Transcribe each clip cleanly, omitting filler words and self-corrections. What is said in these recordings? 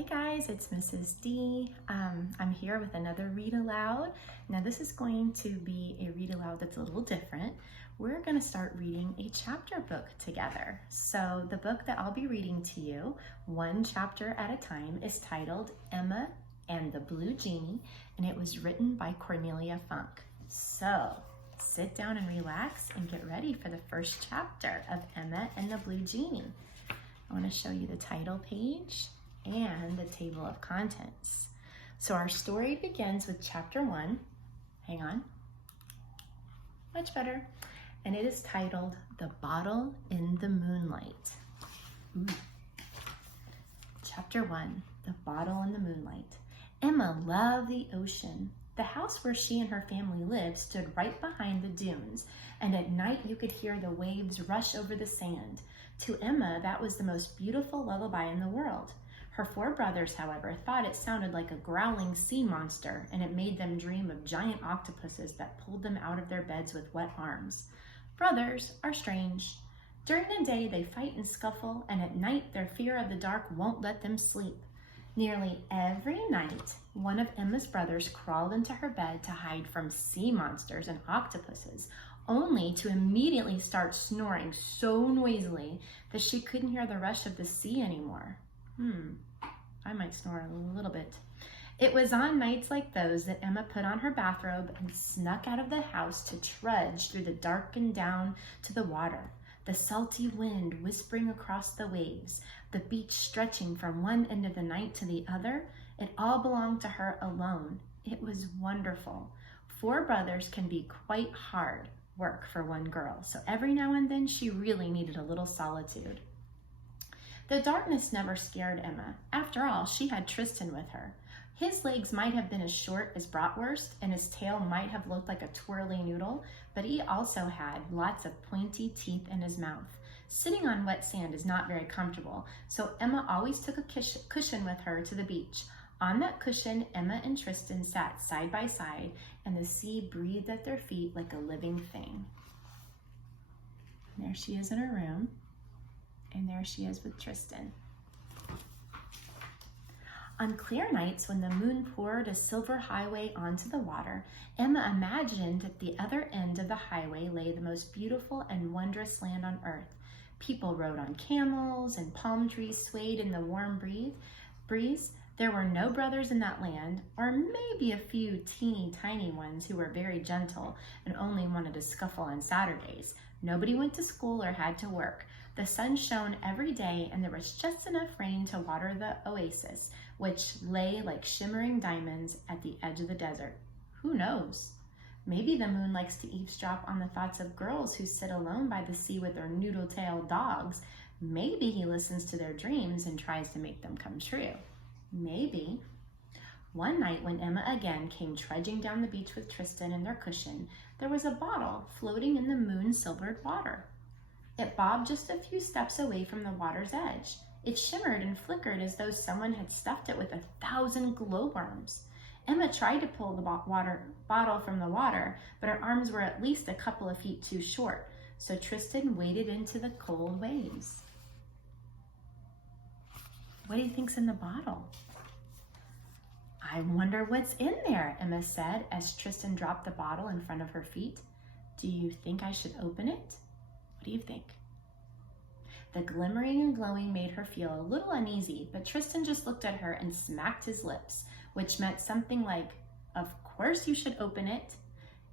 Hey guys, it's Mrs. D. I'm here with another Read Aloud. Now this is going to be a Read Aloud that's a little different. We're going to start reading a chapter book together. So the book that I'll be reading to you, one chapter at a time, is titled Emma and the Blue Genie, and it was written by Cornelia Funke. So sit down and relax and get ready for the first chapter of Emma and the Blue Genie. I want to show you the title page and the table of contents. So our story begins with chapter 1. Hang on. Much better. And it is titled The Bottle in the Moonlight. Ooh. Chapter 1, The Bottle in the Moonlight. Emma loved the ocean. The house where she and her family lived stood right behind the dunes, and at night you could hear the waves rush over the sand. To Emma, that was the most beautiful lullaby in the world. Her 4 brothers, however, thought it sounded like a growling sea monster, and it made them dream of giant octopuses that pulled them out of their beds with wet arms. Brothers are strange. During the day, they fight and scuffle, and at night, their fear of the dark won't let them sleep. Nearly every night, one of Emma's brothers crawled into her bed to hide from sea monsters and octopuses, only to immediately start snoring so noisily that she couldn't hear the rush of the sea anymore. I might snore a little bit. It was on nights like those that Emma put on her bathrobe and snuck out of the house to trudge through the dark and down to the water. The salty wind whispering across the waves, the beach stretching from one end of the night to the other, it all belonged to her alone. It was wonderful. 4 brothers can be quite hard work for one girl, so every now and then she really needed a little solitude. The darkness never scared Emma. After all, she had Tristan with her. His legs might have been as short as bratwurst, and his tail might have looked like a twirly noodle, but he also had lots of pointy teeth in his mouth. Sitting on wet sand is not very comfortable, so Emma always took a cushion with her to the beach. On that cushion, Emma and Tristan sat side by side, and the sea breathed at their feet like a living thing. And there she is in her room. And there she is with Tristan. On clear nights when the moon poured a silver highway onto the water, Emma imagined at the other end of the highway lay the most beautiful and wondrous land on earth. People rode on camels and palm trees swayed in the warm breeze. There were no brothers in that land, or maybe a few teeny tiny ones who were very gentle and only wanted to scuffle on Saturdays. Nobody went to school or had to work. The sun shone every day, and there was just enough rain to water the oasis, which lay like shimmering diamonds at the edge of the desert. Who knows? Maybe the moon likes to eavesdrop on the thoughts of girls who sit alone by the sea with their noodle-tailed dogs. Maybe he listens to their dreams and tries to make them come true. Maybe. One night when Emma again came trudging down the beach with Tristan and their cushion, there was a bottle floating in the moon-silvered water. It bobbed just a few steps away from the water's edge. It shimmered and flickered as though someone had stuffed it with 1,000 glowworms. Emma tried to pull the bottle from the water, but her arms were at least a couple of feet too short, so Tristan waded into the cold waves. What do you think's in the bottle? I wonder what's in there, Emma said as Tristan dropped the bottle in front of her feet. Do you think I should open it? What do you think? The glimmering and glowing made her feel a little uneasy, but Tristan just looked at her and smacked his lips, which meant something like, "Of course you should open it."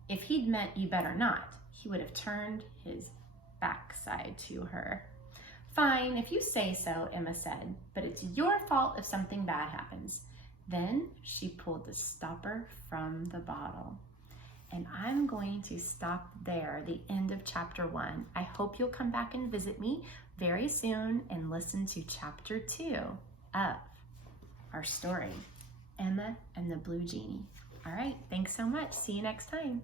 If he'd meant "you better not," he would have turned his backside to her. "Fine, if you say so," Emma said, "but it's your fault if something bad happens." Then she pulled the stopper from the bottle. And I'm going to stop there, the end of chapter 1. I hope you'll come back and visit me very soon and listen to chapter 2 of our story, Emma and the Blue Genie. All right, thanks so much. See you next time.